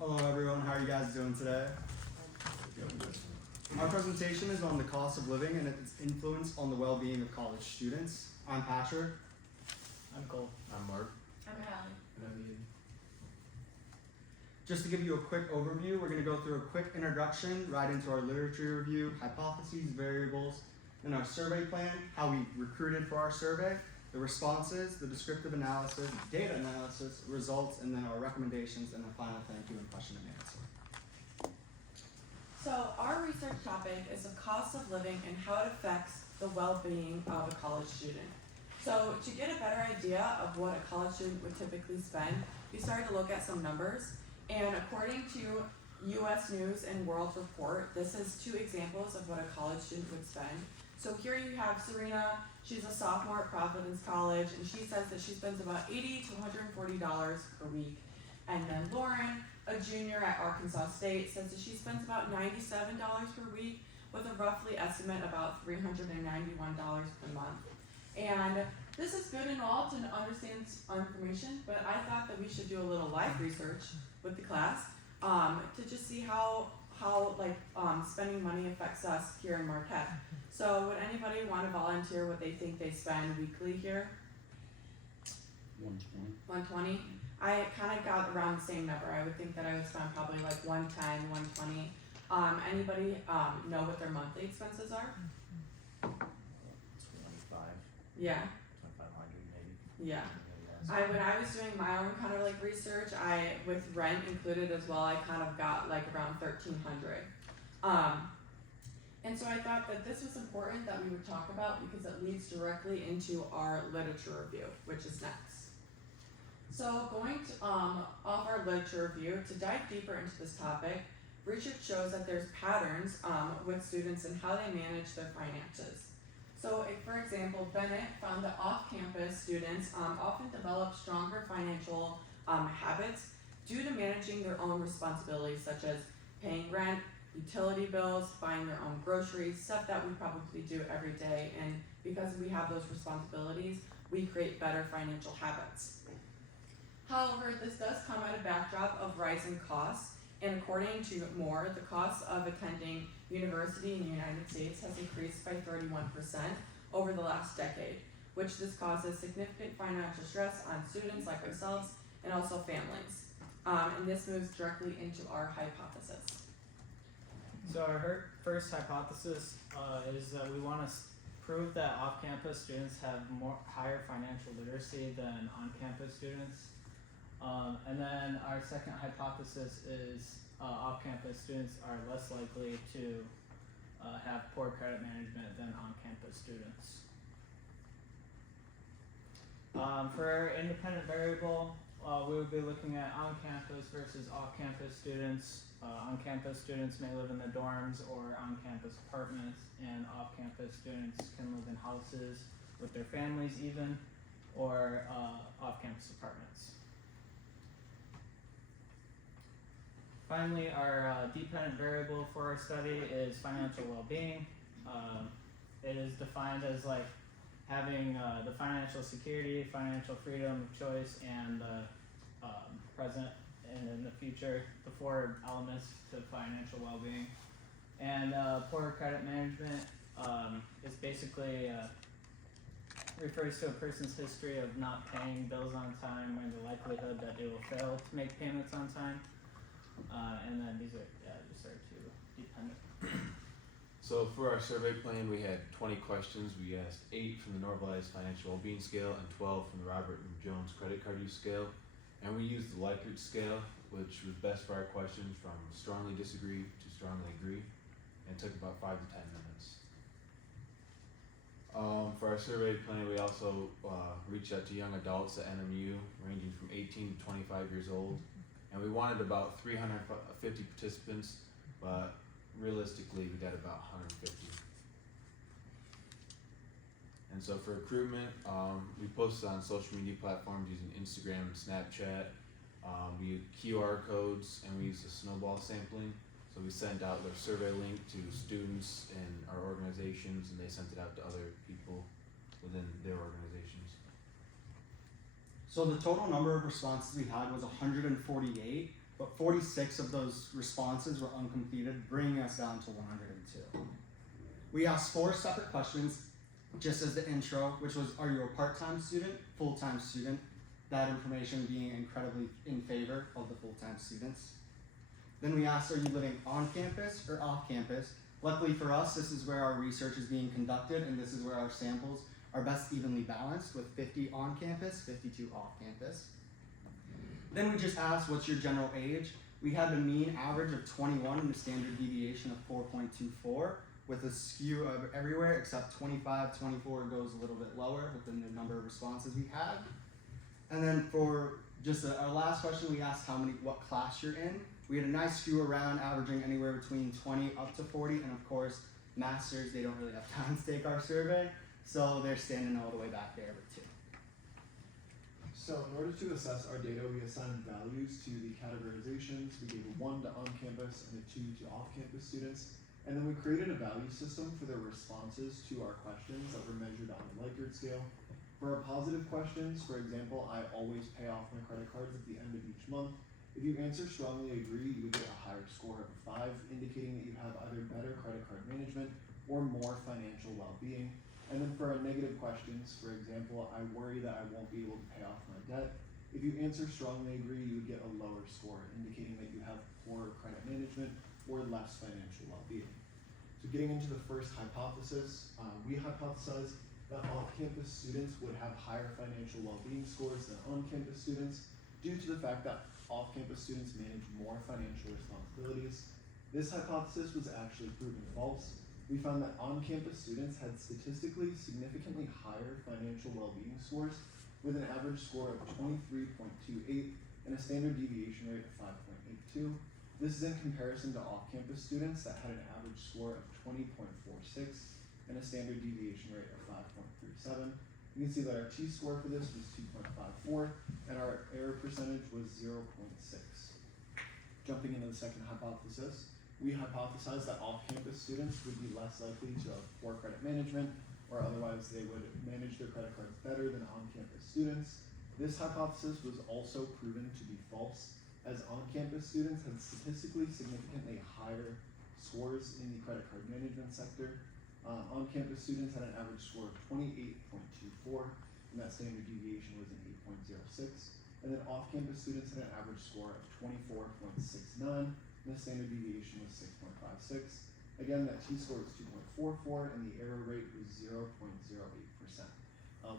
Hello everyone, how are you guys doing today? My presentation is on the cost of living and its influence on the well-being of college students. I'm Patrick. I'm Cole. I'm Mark. I'm Hallie. And I'm Ian. Just to give you a quick overview, we're going to go through a quick introduction, right into our literature review, hypotheses, variables, and our survey plan, how we recruited for our survey, the responses, the descriptive analysis, data analysis, results, and then our recommendations, and a final thank you and question and answer. So our research topic is the cost of living and how it affects the well-being of a college student. So to get a better idea of what a college student would typically spend, we started to look at some numbers. And according to US News and World Report, this is 2 examples of what a college student would spend. So here you have Serena, she's a sophomore at Providence College, and she says that she spends about $80 to $140 per week. And then Lauren, a junior at Arkansas State, says that she spends about $97 per week with a roughly estimate about $391 per month. And this is good and all to understand information, but I thought that we should do a little live research with the class to just see how spending money affects us here in Marquette. So would anybody want to volunteer what they think they spend weekly here? 120. 120? I kind of got around the same number. I would think that I would spend probably like 110, 120. Anybody know what their monthly expenses are? 25, Yeah, 2500 maybe. yeah. When I was doing my own kind of like research, with rent included as well, I kind of got like around 1,300. And so I thought that this was important that we would talk about because it leads directly into our literature review, which is next. So going to, off our literature review, to dive deeper into this topic, research shows that there's patterns with students and how they manage their finances. So for example, Bennett found that off-campus students often develop stronger financial habits due to managing their own responsibilities such as paying rent, utility bills, buying their own groceries, stuff that we probably do every day, and because we have those responsibilities, we create better financial habits. However, this does come at a backdrop of rising costs, and according to Moore, the cost of attending university in the United States has increased by 31% over the last decade, which this causes significant financial stress on students like ourselves and also families. And this moves directly into our hypothesis. So our first hypothesis is that we want to prove that off-campus students have higher financial literacy than on-campus students. And then our second hypothesis is off-campus students are less likely to have poor credit management than on-campus students. For our independent variable, we would be looking at on-campus versus off-campus students. On-campus students may live in the dorms or on-campus apartments, and off-campus students can live in houses with their families even, or off-campus apartments. Finally, our dependent variable for our study is financial well-being. It is defined as like having the financial security, financial freedom of choice, and the present and in the future, the 4 elements to financial well-being. And poor credit management is basically refers to a person's history of not paying bills on time and the likelihood that they will fail to make payments on time. And then these are just our 2 dependent. So for our survey plan, we had 20 questions. We asked 8 from the Normalized Financial Wellbeing Scale and 12 from the Robert and Jones Credit Card Use Scale. And we used the Likert scale, which was best for our questions from strongly disagree to strongly agree, and took about 5 to 10 minutes. For our survey plan, we also reached out to young adults at NMU, ranging from 18 to 25 years old. And we wanted about 350 participants, but realistically we got about 150. And so for recruitment, we posted on social media platforms using Instagram and Snapchat. We used QR codes and we used the snowball sampling. So we sent out their survey link to students in our organizations, and they sent it out to other people within their organizations. So the total number of responses we had was 148. but 46 of those responses were uncompleted, bringing us down to 102. We asked 4 separate questions, just as the intro, which was, are you a part-time student, full-time student? That information being incredibly in favor of the full-time students. Then we asked, are you living on campus or off campus? Luckily for us, this is where our research is being conducted, and this is where our samples are best evenly balanced, with 50 on campus, 52 off campus. Then we just asked, what's your general age? We had a mean average of 21 and a standard deviation of 4.24, with a skew of everywhere except 25, 24 goes a little bit lower within the number of responses we had. And then for just our last question, we asked what class you're in. We had a nice skew around, averaging anywhere between 20 up to 40, and of course, masters, they don't really have time to take our survey, so they're standing all the way back there with 2. So in order to assess our data, we assigned values to the categorizations. We gave a 1 to on-campus and a 2 to off-campus students. And then we created a value system for their responses to our questions that were measured on a Likert scale. For our positive questions, for example, I always pay off my credit cards at the end of each month. If you answer strongly agree, you would get a higher score of a 5, indicating that you have either better credit card management or more financial well-being. And then for our negative questions, for example, I worry that I won't be able to pay off my debt. If you answer strongly agree, you would get a lower score, indicating that you have poor credit management or less financial well-being. So getting into the first hypothesis, we hypothesized that off-campus students would have higher financial well-being scores than on-campus students due to the fact that off-campus students manage more financial responsibilities. This hypothesis was actually proven false. We found that on-campus students had statistically significantly higher financial well-being scores with an average score of 23.28 and a standard deviation rate of 5.82. This is in comparison to off-campus students that had an average score of 20.46 and a standard deviation rate of 5.37. You can see that our t-score for this was 2.54 and our error percentage was 0.6. Jumping into the second hypothesis, we hypothesized that off-campus students would be less likely to have poor credit management, or otherwise they would manage their credit cards better than on-campus students. This hypothesis was also proven to be false, as on-campus students had statistically significantly higher scores in the credit card management sector. On-campus students had an average score of 28.24, and that standard deviation was an 8.06. And then off-campus students had an average score of 24.69, and the standard deviation was 6.56. Again, that t-score was 2.44, and the error rate was 0.08%.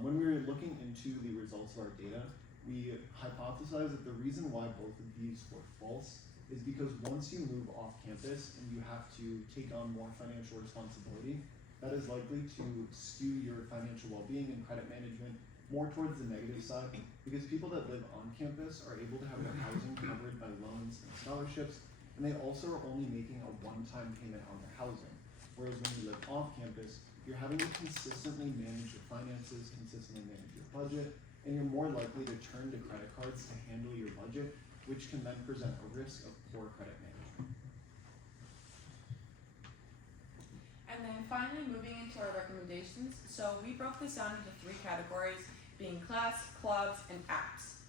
When we were looking into the results of our data, we hypothesized that the reason why both of these were false is because once you move off campus and you have to take on more financial responsibility, that is likely to skew your financial well-being and credit management more towards the negative side, because people that live on campus are able to have their housing covered by loans and scholarships, and they also are only making a one-time payment on their housing. Whereas when you live off campus, you're having to consistently manage your finances, consistently manage your budget, and you're more likely to turn to credit cards to handle your budget, which can then present a risk of poor credit management. And then finally, moving into our recommendations. So we broke this down into 3 categories, being class, clubs, and apps.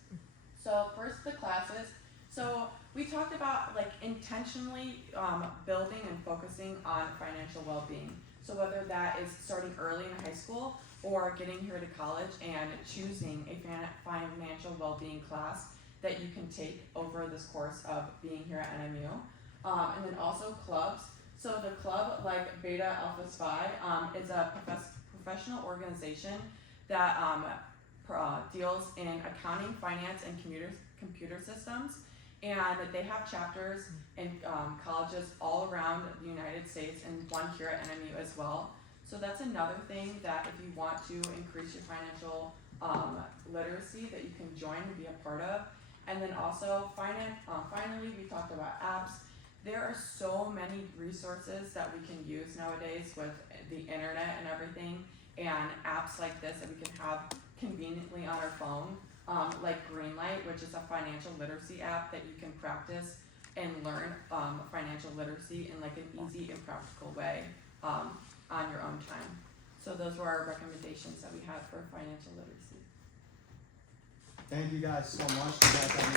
So first, the classes. So we talked about intentionally building and focusing on financial well-being. So whether that is starting early in high school or getting here to college and choosing a financial well-being class that you can take over this course of being here at NMU. And then also clubs. So the club, like Beta Alpha Psi, is a professional organization that deals in accounting, finance, and computer systems. And they have chapters in colleges all around the United States and one here at NMU as well. So that's another thing that if you want to increase your financial literacy that you can join and be a part of. And then also finally, we talked about apps. There are so many resources that we can use nowadays with the internet and everything, and apps like this that we can have conveniently on our phone. Like Greenlight, which is a financial literacy app that you can practice and learn financial literacy in an easy and practical way on your own time. So those were our recommendations that we had for financial literacy. Thank you guys so much. You guys have